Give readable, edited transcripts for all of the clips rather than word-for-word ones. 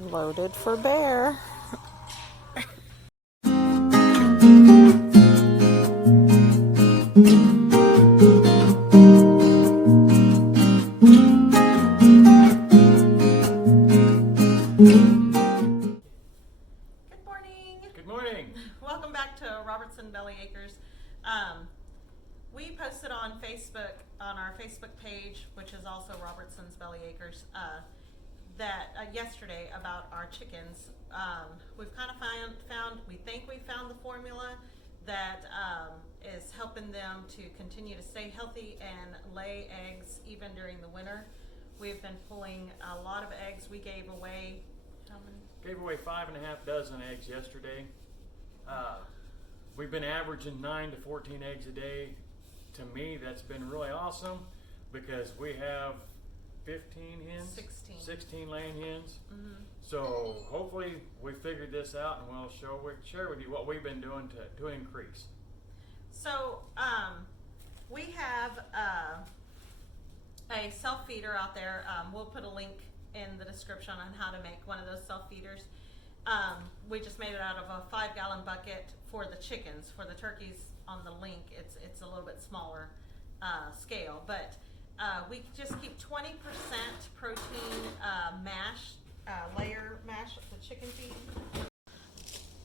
Loaded for bear. Welcome back to Robertson Belly Acres. We posted on Facebook, on our Facebook page, which is also Robertson's Belly Acres, that yesterday about our chickens. We've kind of we think we found the formula that is helping them to continue to stay healthy and lay eggs even during the winter. We've been pulling a lot of eggs. We gave away, how many? Gave away 5.5 dozen eggs yesterday. We've been averaging 9 to 14 eggs a day. To me, that's been really awesome because we have 15 hens? 16 laying hens. Mm-hmm. So hopefully we figured this out and we'll share with you what we've been doing to increase. So we have a self-feeder out there. We'll put a link in the description on how to make one of those self-feeders. We just made it out of a 5-gallon bucket for the chickens. For the turkeys on the link, it's a little bit smaller scale, but we just keep 20% protein layer mash of the chicken feed.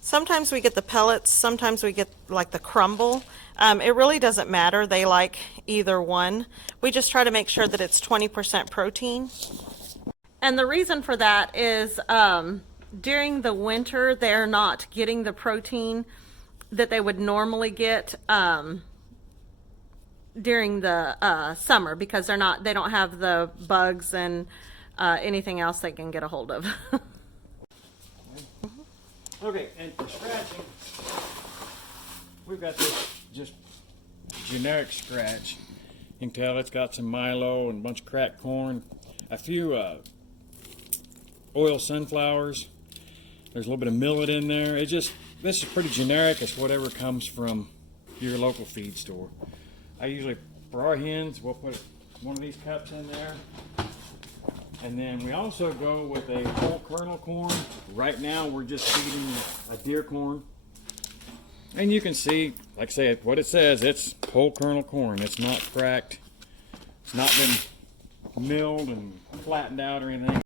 Sometimes we get the pellets, sometimes we get like the crumble. It really doesn't matter. They like either one. We just try to make sure that it's 20% protein. And the reason for that is during the winter, they're not getting the protein that they would normally get during the summer because they don't have the bugs and anything else they can get a hold of. Okay, and for scratching, we've got this just generic scratch. You can tell it's got some Milo and a bunch of cracked corn, a few oil sunflowers. There's a little bit of millet in there. This is pretty generic. It's whatever comes from your local feed store. I usually, for our hens, we'll put one of these cups in there. And then we also go with a whole kernel corn. Right now we're just feeding a deer corn. And you can see, like I say, what it says, it's whole kernel corn. It's not cracked. It's not been milled and flattened out or anything.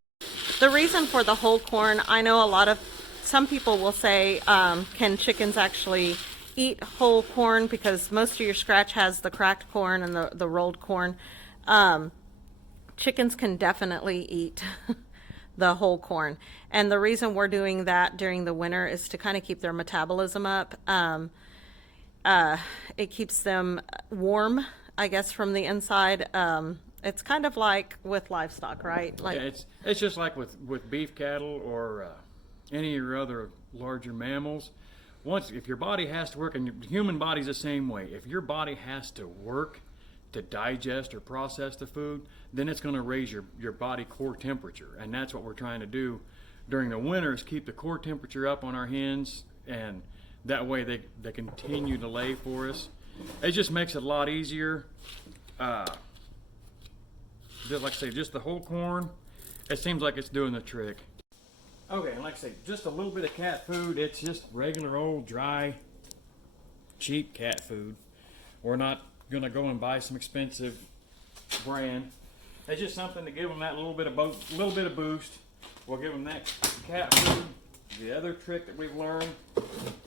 The reason for the whole corn, I know some people will say, can chickens actually eat whole corn? Because most of your scratch has the cracked corn and the rolled corn. Chickens can definitely eat the whole corn. And the reason we're doing that during the winter is to kind of keep their metabolism up. It keeps them warm, I guess, from the inside. It's kind of like with livestock, right? Like, yeah, it's just like with beef cattle or any of your other larger mammals. If your body has to work, and your human body's the same way, if your body has to work to digest or process the food, then it's going to raise your body core temperature, and that's what we're trying to do during the winter, is keep the core temperature up on our hens, and that way they continue to lay for us. It just makes it a lot easier. Just like I say, just the whole corn, it seems like it's doing the trick. Okay, and like I say, just a little bit of cat food. It's just regular old dry, cheap cat food. We're not gonna go and buy some expensive brand. It's just something to give them that little bit of boost. We'll give them that cat food. The other trick that we've learned, to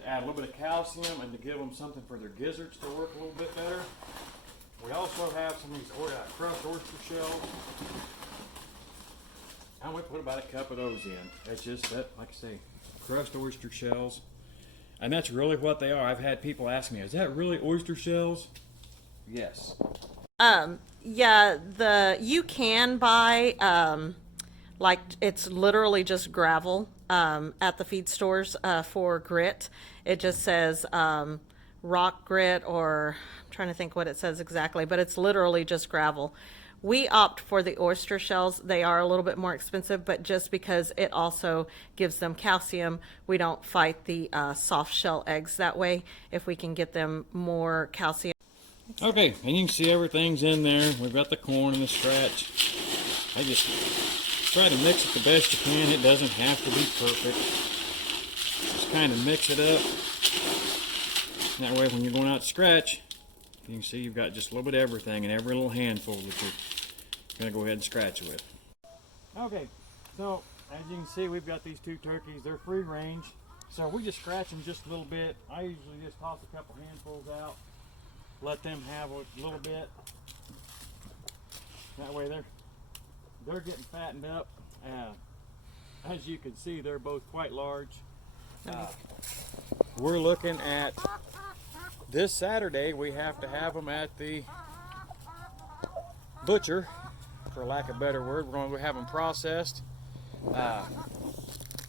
add a little bit of calcium and to give them something for their gizzards to work a little bit better. We also have some of these crushed oyster shells. And we put about a cup of those in. It's just that, like I say, crushed oyster shells. And that's really what they are. I've had people ask me, is that really oyster shells? Yes. Yeah, you can buy, like, it's literally just gravel at the feed stores for grit. It just says rock grit, or I'm trying to think what it says exactly, but it's literally just gravel. We opt for the oyster shells. They are a little bit more expensive, but just because it also gives them calcium, we don't fight the soft shell eggs that way if we can get them more calcium. Okay, and you can see everything's in there. We've got the corn and the scratch. I just Try to mix it the best you can. It doesn't have to be perfect. Just kind of mix it up. That way when you're going out to scratch, you can see you've got just a little bit of everything in every little handful that you're going to go ahead and scratch with. Okay, so as you can see, we've got these 2 turkeys. They're free range, so we just scratch them just a little bit. I usually just toss a couple handfuls out, let them have a little bit. That way they're getting fattened up. As you can see, they're both quite large. We're looking at this Saturday. We have to have them at the butcher, for lack of a better word. We're going to have them processed.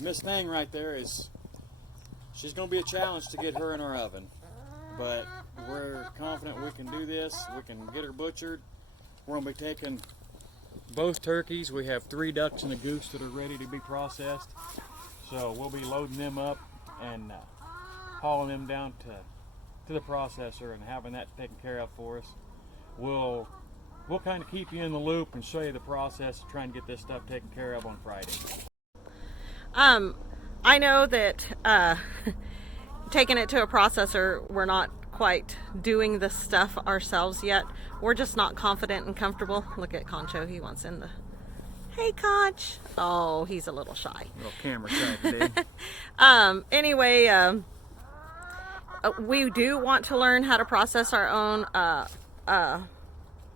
Miss Thing right there she's going to be a challenge to get her in our oven, but we're confident we can do this. We can get her butchered. We're going to be taking both turkeys. We have 3 ducks and a goose that are ready to be processed, so we'll be loading them up and hauling them down to the processor and having that taken care of for us. We'll kind of keep you in the loop and show you the process of trying to get this stuff taken care of on Friday. I know that taking it to a processor, we're not quite doing the stuff ourselves yet. We're just not confident and comfortable. Look at Concho, he wants in the... Hey, Conch. Oh, he's a little shy. Little camera shy today. Anyway, we do want to learn how to process our own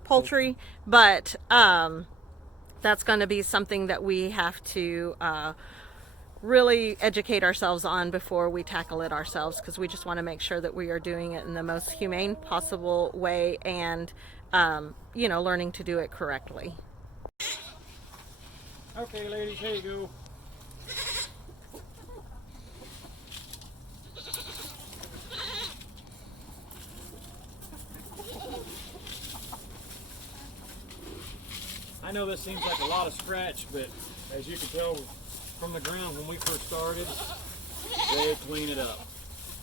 poultry, but that's going to be something that we have to really educate ourselves on before we tackle it ourselves, because we just want to make sure that we are doing it in the most humane possible way and learning to do it correctly. Okay, ladies, here you go. I know this seems like a lot of scratch, but as you can tell from the ground when we first started, they clean it up.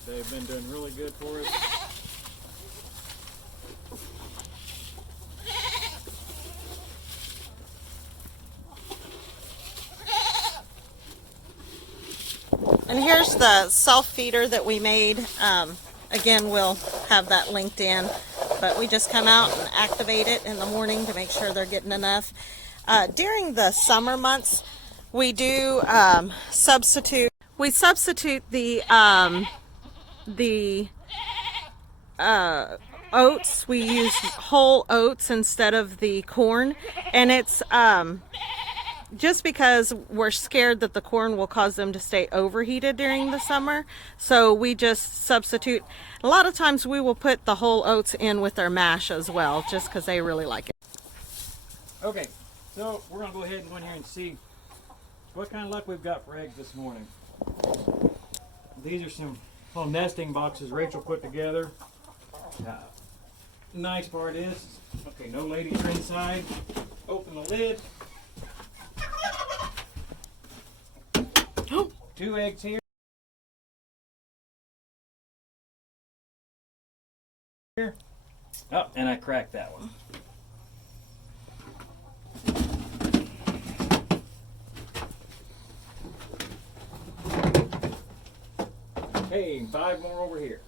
They've been doing really good for us. And here's the self-feeder that we made. Again, we'll have that linked in, but we just come out and activate it in the morning to make sure they're getting enough. During the summer months, we do substitute the oats. We use whole oats instead of the corn, and it's just because we're scared that the corn will cause them to stay overheated during the summer. So we just substitute. A lot of times we will put the whole oats in with their mash as well, just because they really like it. Okay, so we're going to go ahead and go in here and see what kind of luck we've got for eggs this morning. These are some little nesting boxes Rachel put together. Nice part is, okay, no ladies are inside. Open the lid. 2 eggs here. Oh, and I cracked that one. Hey, 5 more over here.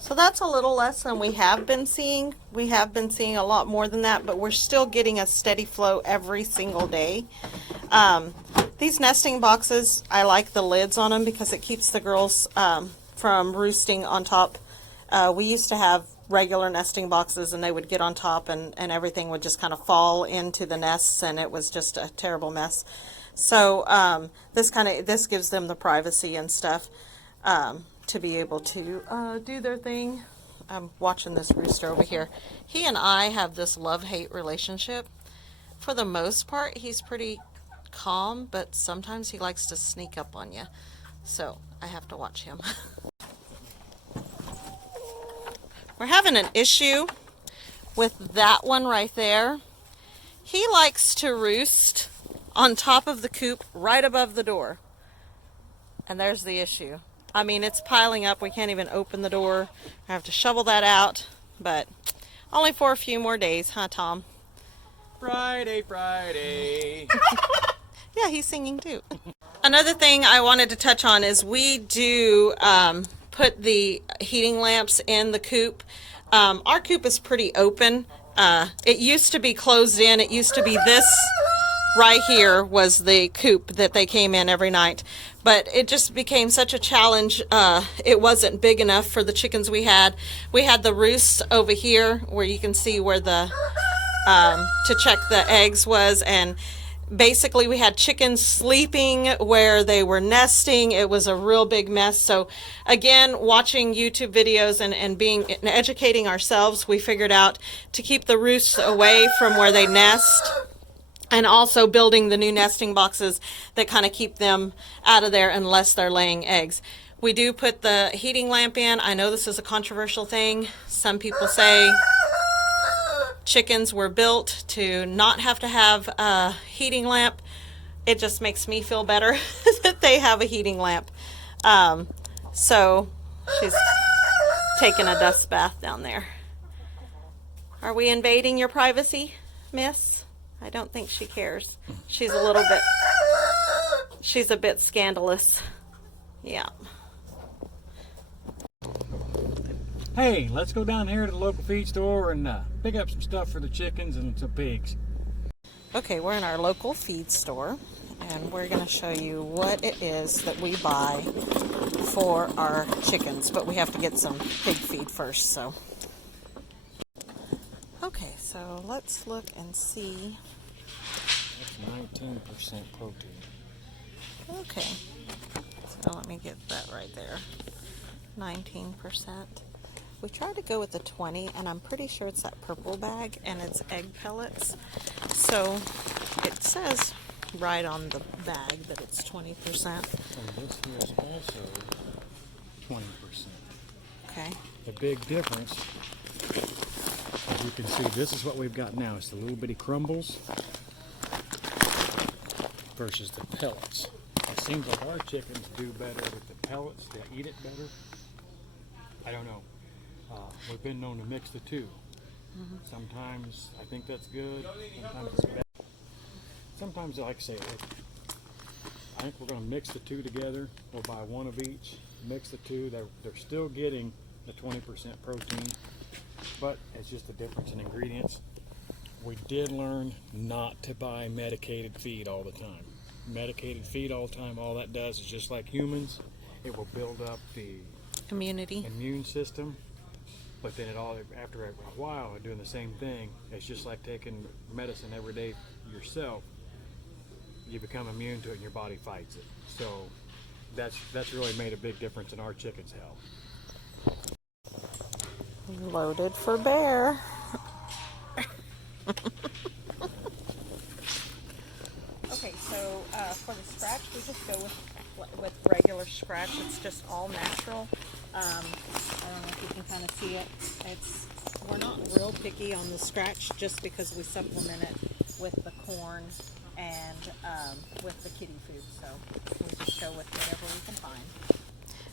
So that's a little less than we have been seeing. We have been seeing a lot more than that, but we're still getting a steady flow every single day. These nesting boxes, I like the lids on them because it keeps the girls from roosting on top. We used to have regular nesting boxes and they would get on top and everything would just kind of fall into the nests and it was just a terrible mess. So this gives them the privacy and stuff to be able to do their thing. I'm watching this rooster over here. He and I have this love-hate relationship. For the most part, he's pretty calm, but sometimes he likes to sneak up on you. So I have to watch him. We're having an issue with that one right there. He likes to roost on top of the coop right above the door. And there's the issue. I mean, it's piling up. We can't even open the door. I have to shovel that out. But Only for a few more days, huh, Tom? Friday, Friday. Yeah, he's singing too. Another thing I wanted to touch on is we do put the heating lamps in the coop. Our coop is pretty open. It used to be closed in. It used to be this right here was the coop that they came in every night. But it just became such a challenge. It wasn't big enough for the chickens we had. We had the roosts over here where you can see where the to check the eggs was, and basically we had chickens sleeping where they were nesting. It was a real big mess. So again, watching YouTube videos and being and educating ourselves, we figured out to keep the roosts away from where they nest, and also building the new nesting boxes that kind of keep them out of there unless they're laying eggs. We do put the heating lamp in. I know this is a controversial thing. Some people say chickens were built to not have to have a heating lamp. It just makes me feel better that they have a heating lamp. So she's taking a dust bath down there. Are we invading your privacy, miss? I don't think she cares. She's a bit scandalous. Yeah. Hey, let's go down here to the local feed store and pick up some stuff for the chickens and some pigs. Okay, we're in our local feed store, and we're going to show you what it is that we buy for our chickens, but we have to get some pig feed first, so. Okay, so let's look and see. That's 19% protein. Okay, so let me get that right there. 19%. We tried to go with the 20, and I'm pretty sure it's that purple bag, and it's egg pellets. So it says right on the bag that it's 20%. And this here is also 20%. Okay. The big difference, as you can see, this is what we've got now. It's the little bitty crumbles versus the pellets. It seems like our chickens do better with the pellets. They eat it better. I don't know. We've been known to mix the two. Sometimes I think that's good. Sometimes it's bad. Sometimes, like I say, I think we're going to mix the two together. We'll buy one of each, mix the two. They're still getting the 20% protein, but it's just a difference in ingredients. We did learn not to buy medicated feed all the time. Medicated feed all the time, all that does is just like humans, it will build up the immune system, but then after a while of doing the same thing, it's just like taking medicine every day yourself. You become immune to it and your body fights it. So that's really made a big difference in our chickens' health. Loaded for bear. Okay, so for the scratch, we just go with regular scratch. It's just all natural. I don't know if you can kind of see it. We're not real picky on the scratch just because we supplement it with the corn and with the kitty food. So we just go with whatever we can find.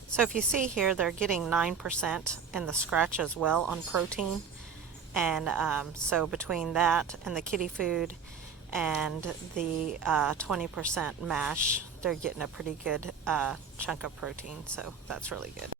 So if you see here, they're getting 9% in the scratch as well on protein. And so between that and the kitty food and the 20% mash, they're getting a pretty good chunk of protein. So that's really good.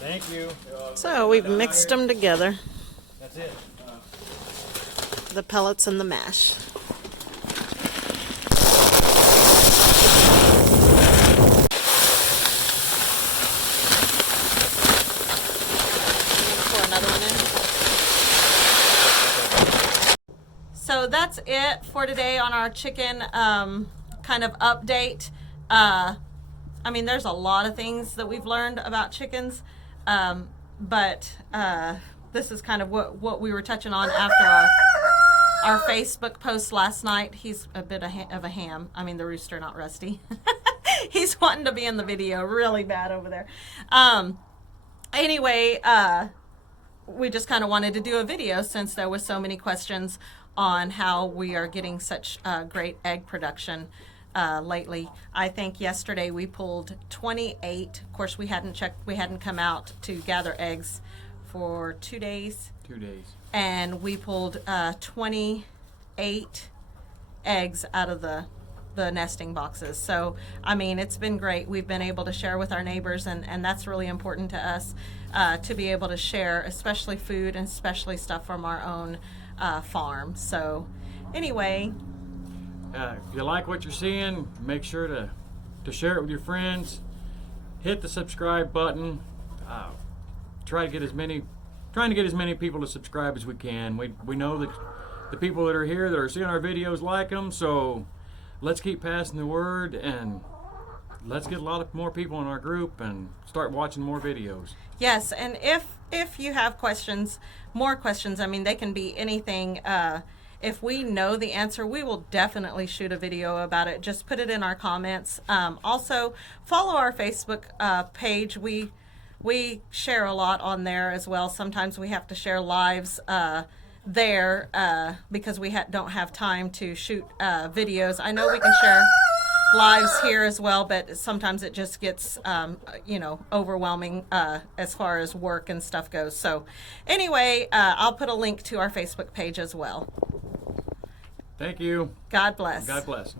Thank you. So we've mixed them together, That's it. the pellets and the mash. So that's it for today on our chicken kind of update. I mean, there's a lot of things that we've learned about chickens, but this is kind of what we were touching on after our Facebook post last night. He's a bit of a ham. I mean, the rooster, not Rusty. He's wanting to be in the video really bad over there. Anyway, we just kind of wanted to do a video since there was so many questions on how we are getting such great egg production lately. I think yesterday we pulled 28. Of course, we hadn't come out to gather eggs for 2 days. 2 days. And we pulled 28 eggs out of the nesting boxes. So, I mean, it's been great. We've been able to share with our neighbors, and that's really important to us, to be able to share, especially food and especially stuff from our own farm. So, anyway. If you like what you're seeing, make sure to share it with your friends. Hit the subscribe button. Trying to get as many people to subscribe as we can. We know that the people that are here that are seeing our videos like them, so let's keep passing the word, and let's get a lot of more people in our group and start watching more videos. Yes, and if you have more questions, I mean, they can be anything. If we know the answer, we will definitely shoot a video about it. Just put it in our comments. Also, follow our Facebook page. We share a lot on there as well. Sometimes we have to share lives there because we don't have time to shoot videos. I know we can share lives here as well, but sometimes it just gets overwhelming as far as work and stuff goes. So anyway, I'll put a link to our Facebook page as well. Thank you. God bless. God bless.